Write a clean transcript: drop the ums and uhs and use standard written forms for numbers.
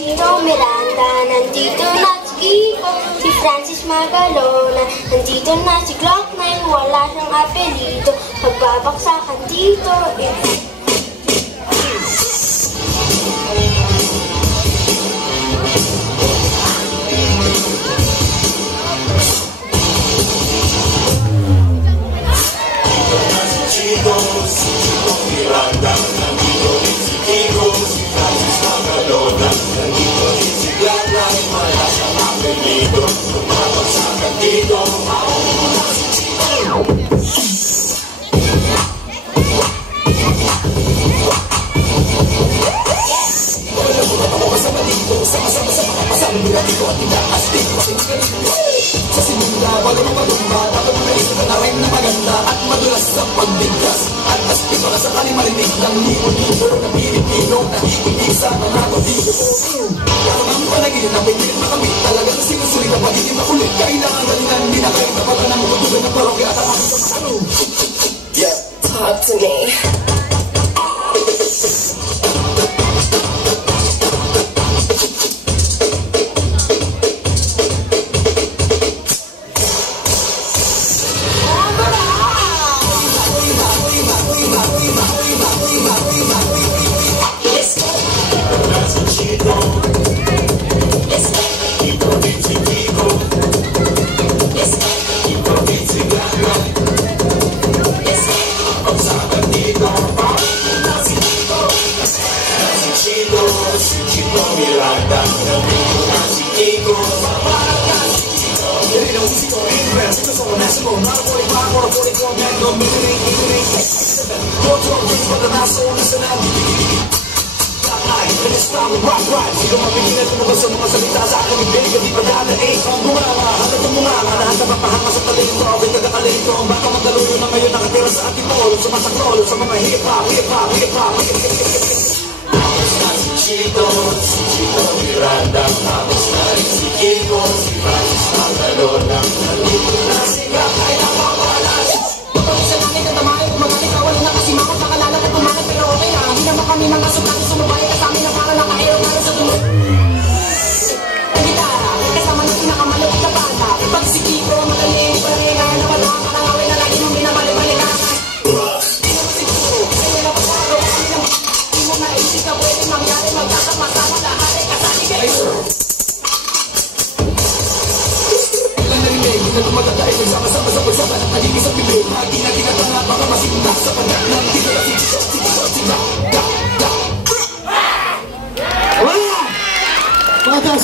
Tito Miranda, nandito na si Kiko, si Francis Magalona, nandito na si Glock 9, wala siyang apelido, magbabaksakan dito. Tito Miranda, nandito rin si Kiko, si Francis Magalona, nandito rin si Glock 9, wala siyang apelido, magbabaksakan dito. Sama-sama sa mga pasamang dito at tinakastik sa simula, bago magpagumba, dapat maliit na rin na maganda at madulas sa pagbigkas at aspi para sa kalimarinig ng libo-libo na Pilipino na ikinig sa mga kodigo. Parang ang panagin na pinilit makamit talaga sa sinusulit na pagiging makulit. Kailangan galingan, di na kayo kapag ng tutugan ng parokya at ang aking kamakano. Yeah, talk to me. Tito Miranda, nandito na si Kiko, Irino, Usiko, Ingram, Sikoso, National, Narapoli, Pacorapoli, Comando, Misery, Control, Rings, Paganaso, National, Kakay, Pinestamo, Rock Ride, sino mapigilan tumugan sa mga salita sa aking ibig, hindi pa dadaig, bumanga, hanggang bumanga, lahat na mapahanga sa talento, abay kagakalento, ang baka magaluyo na ngayon nakatira sa atipolo, sumasaklolo, sa mga hip-hop, Tito Miranda, tapos na rin si Kiko, si Francis Magalona, nandito na si Glock 9 ang papalas. Pagkakisa namin ang tamahin, kumagalit na wala na kasi makot nakalala at tumanag pero okay na. Hindi naman kami mga sukat, sumabay ka sa amin na para naka-aero para sa tulog. Ang gitara, kasama ng pinakamalok na bata. Pag si Kiko, magaling pa rin na nawala ka ng away na lagi mong binabalik-balikan. Hindi naman siguro, kaya napapagawa kami ng hindi mo naisip ka pwede mangyari magkakapasama lahat ay kasali kayo. Kailan narinig, hindi na tumagatay, nagsama-sama sa pagsama ng nagiging sa bibig. Hagi-hagi na tanga, baka masinta sa panak ng tito na si Tito.